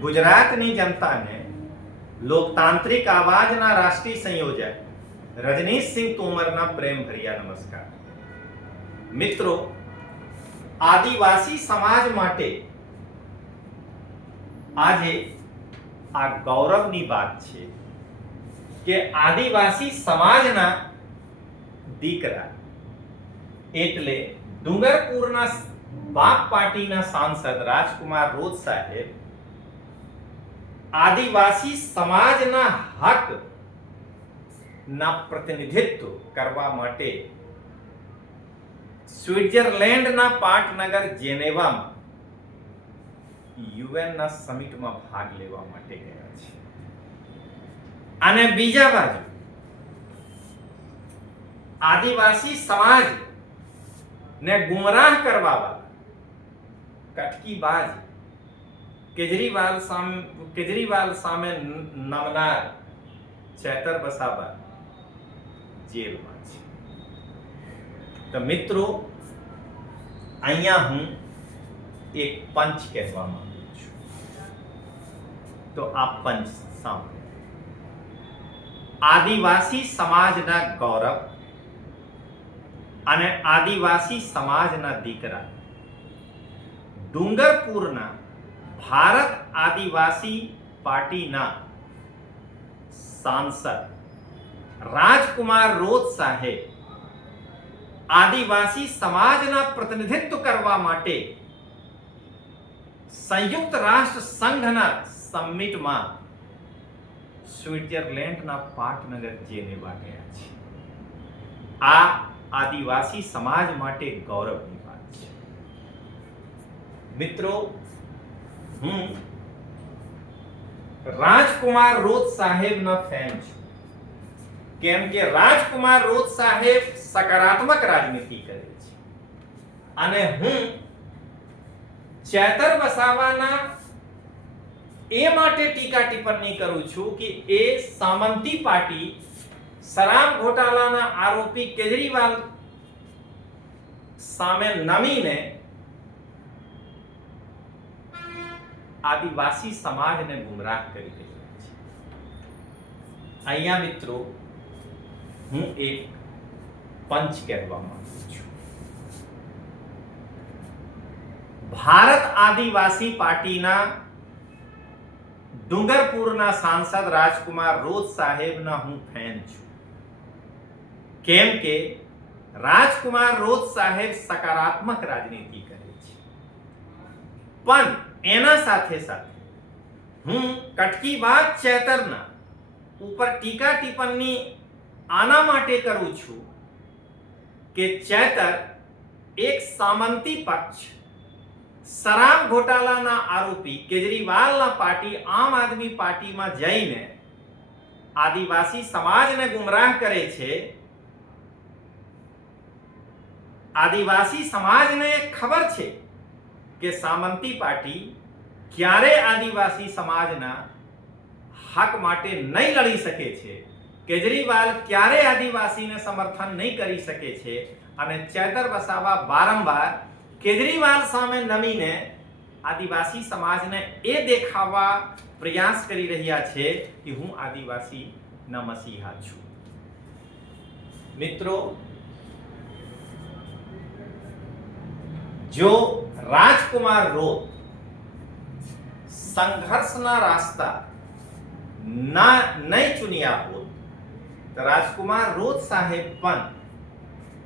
ગુજરાતની જનતાને લોકતાંત્રિક આવાજના રાષ્ટ્રીય સંયોજક રજનીશસિંહ તોમરના પ્રેમભર્યા નમસ્કાર. મિત્રો, આદિવાસી સમાજ માટે આજે આ ગૌરવની વાત છે કે આદિવાસી સમાજના દીકરા એટલે ડુંગરપુરના બાપ પાર્ટીના સાંસદ રાજકુમાર રોજ સાહેબ આદિવાસી સમાજના હક ના પ્રતિનિધિત્વ કરવા માટે સ્વિટ્ઝરલેન્ડના પાટનગર જેનેવામાં યુએનના સમિટમાં ભાગ લેવા માટે ગયા છે. અને બીજા બાજુ આદિવાસી સમાજ ને ગુમરાહ કરવા વાળા કટકીબાજ કેજરીવાલ સામે નમનાર ચેતર વસાવા જેલમાં છે. તો મિત્રો, અહીંયા હું એક પંચ કહેવા માંગુ છું. તો આ પંચ સાંભળો. આદિવાસી સમાજના ગૌરવ અને આદિવાસી સમાજના દીકરા ડુંગરપુરના ભારત આદિવાસી પાર્ટીના સાંસદ રાજકુમાર રોજ સાહેબ આદિવાસી સમાજના પ્રતિનિધિત્વ કરવા માટે સંયુક્ત રાષ્ટ્ર સંઘના સમિટમાં સ્વિટ્ઝરલેન્ડના પાટનગર જેનેવા ગયા છે. આ આદિવાસી સમાજ માટે ગૌરવની વાત છે. મિત્રો, હું રાજકુમાર રોજ સાહેબના ફેન છું, કેમ કે રાજકુમાર રોજ સાહેબ સકારાત્મક રાજનીતિ કરે છે અને હું ચેતર વસાવાના એ માટે ટીકા ટિપ્પણી કરું છું કે એ સામંતી પાર્ટી શરાબ ઘોટાલાના આરોપી કેજરીવાલ સામે નમીને આદિવાસી સમાજને ગુમરાહ કરી રહ્યા છે. અહીંયા મિત્રો હું એક પંચ કહેવા માંગુ છું. ભારત આદિવાસી પાર્ટીના ડુંગરપુરના સાંસદ રાજકુમાર રોજ સાહેબના હું ફેન છું, કેમ કે રાજકુમાર રોજ સાહેબ સકારાત્મક રાજનીતિ કરે છે. પણ એના સાથે સાથે હું કટકીબાજ ચેતરના ઉપર ટીકા ટિપ્પણી આના માટે કરું છું કે ચેતર એક સામંતી પક્ષ શરાબ ઘોટાલાના આરોપી કેજરીવાલના પાર્ટી આમ આદમી પાર્ટીમાં જઈને આદિવાસી સમાજને ગુમરાહ કરે છે. આદિવાસી સમાજને ખબર છે કે સામંતી પાર્ટી ક્યારે આદિવાસી સમાજના હક માટે નહીં લડી શકે છે, કેજરીવાલ ક્યારે આદિવાસીને સમર્થન નહીં કરી શકે છે અને ચેતર વસાવા વારંવાર કેજરીવાલ સામે નમીને આદિવાસી સમાજને એ દેખાવા પ્રયાસ કરી રહ્યા છે કે હું આદિવાસીના મસીહા છું. મિત્રો, જો રાજકુમાર રોજ સંઘર્ષના રાસ્તા નહીં ચૂન્યા હોત તો રાજકુમાર રોજ સાહેબ પણ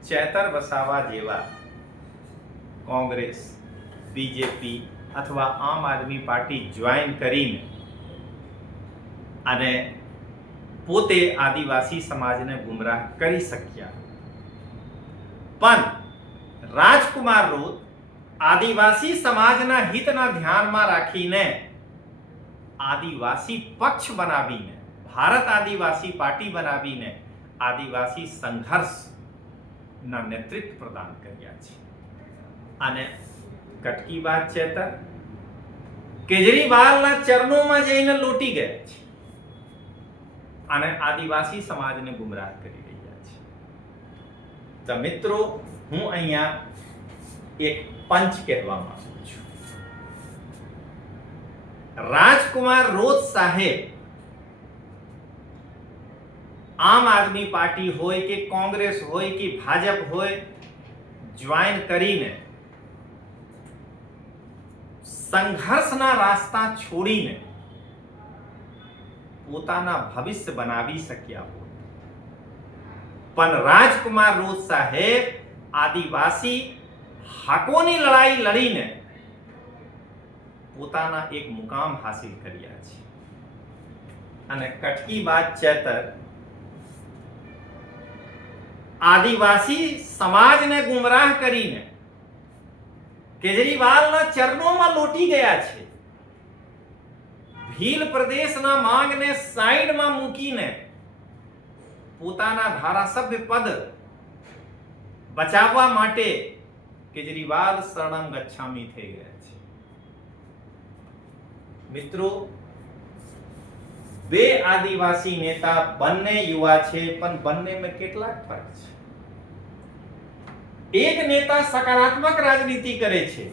ચેતર વસાવા જેવા કોંગ્રેસ, બીજેપી અથવા આમ આદમી પાર્ટી જોઈન કરીને અને પોતે આદિવાસી સમાજને ગુમરાહ કરી શક્યા. પણ રાજકુમાર રોજ આદિવાસી સમાજના હિતના ધ્યાનમાં રાખીને આદિવાસી પક્ષ બનાવીને ભારત આદિવાસી પાર્ટી બનાવીને આદિવાસી સંઘર્ષના નેતૃત્વ પ્રદાન કર્યા છે. અને કટકીબાજ ચેતર કેજરીવાલના ચરણોમાં જઈને લોટી ગયા છે અને આદિવાસી સમાજને ગુમરાહ કરી રહ્યા છે. તો મિત્રો, હું અહીંયા એક પંચ કહેવા માંગુ છું. રાજકુમાર રોજ સાહેબ આમ આદમી પાર્ટી હોય કે કોંગ્રેસ હોય કે ભાજપ હોય જોઈન કરીને સંઘર્ષના રાસ્તા છોડીને પોતાના ભવિષ્ય બનાવી શક્યા હોત, પણ રાજકુમાર રોજ સાહેબ આદિવાસી હકોની લડાઈ લડીને પોતાના એક મુકામ હાસિલ કર્યા છે. અને કટકી બાદ ચેતર આદિવાસી સમાજને ગુમરાહ કરીને કેજરીવાલના ચરણોમાં લોટી ગયા છે. ભીલ પ્રદેશના માંગને સાઈડમાં મૂકીને પોતાના ધારાસભ્ય પદ બચાવવા માટે કેજરીવાલ શરણમ ગચ્છામી થઈ ગયા છે. મિત્રો, બે આદિવાસી નેતા બંને યુવા છે, પણ બંનેમાં કેટલાક ફરક છે. એક નેતા સકારાત્મક રાજનીતિ કરે છે,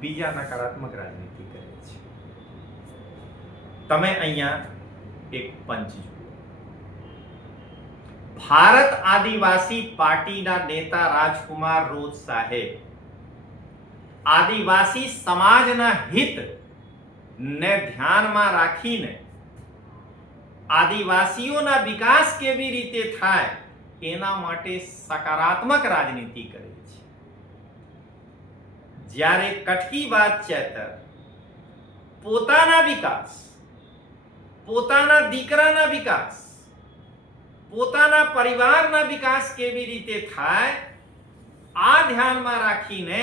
બીજા નકારાત્મક રાજનીતિ કરે છે. તમે અહીંયા એક પંચ જુઓ. ભારત આદિવાસી પાર્ટીના નેતા રાજકુમાર રોજ સાહેબ આદિવાસી સમાજના હિત ને ધ્યાનમાં રાખીને આદિવાસીઓના વિકાસ કેવી રીતે થાય એના માટે સકારાત્મક રાજનીતિ કરે છે. જ્યારે કટકી બાદ ચેતર પોતાના વિકાસ, પોતાના દીકરાના વિકાસ, પોતાના પરિવારના વિકાસ કેવી રીતે થાય આ ધ્યાનમાં રાખીને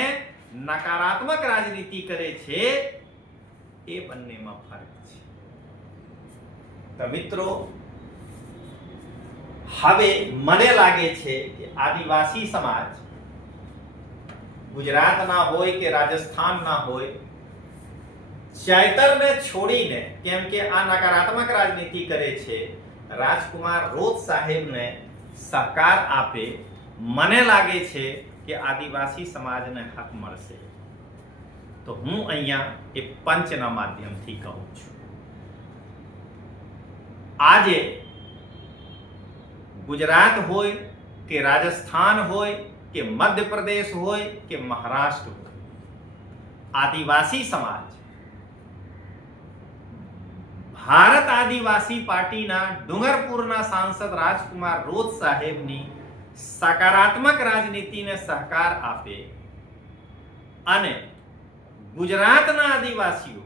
નકારાત્મક રાજનીતિ કરે છે. એ બંનેમાં ફરક છે. તો મિત્રો, હવે મને લાગે છે કે આદિવાસી સમાજ ગુજરાતના હોય કે રાજસ્થાનના હોય, ચૈતરને છોડીને, કેમ કે આ નકારાત્મક રાજનીતિ કરે છે, રાજકુમાર રોજ સાહેબને સહકાર આપે, મને લાગે છે કે આદિવાસી સમાજને હક મળશે. તો હું અહીંયા એક પંચના માધ્યમથી કહું છું. આજે ગુજરાત હોય કે રાજસ્થાન હોય કે મધ્યપ્રદેશ હોય કે મહારાષ્ટ્ર હોય, આદિવાસી સમાજ ભારત આદિવાસી પાર્ટીના ડુંગરપુરના સાંસદ રાજકુમાર રોજ સાહેબની સકારાત્મક રાજનીતિને સહકાર આપે અને ગુજરાતના આદિવાસીઓ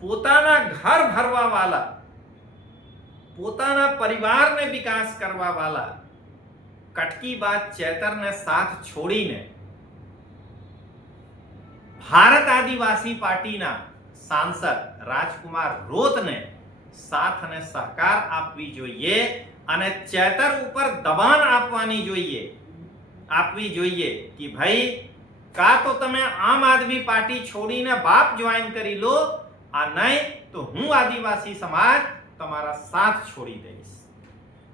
પોતાના ઘર ભરવા વાળા, પોતાના પરિવારને વિકાસ કરવા વાળા કટકી બાદ ચેતરને સાથ છોડીને ભારત આદિવાસી પાર્ટીના સાંસદ રાજકુમાર રોતને સાથ અને સહકાર આપવી જોઈએ અને ચેતર ઉપર દબાણ આપવી જોઈએ કે ભાઈ કા તો તમે આમ આદમી પાર્ટી છોડીને બાપ જોઈન કરી લો, આ નહીં તો હું આદિવાસી સમાજ તમારા સાથ છોડી દઈશ.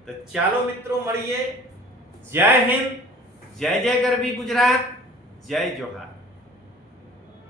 તો ચાલો મિત્રો મળીએ. જય હિન્દ, જય જય ગરવી ગુજરાત, જય જોહાર.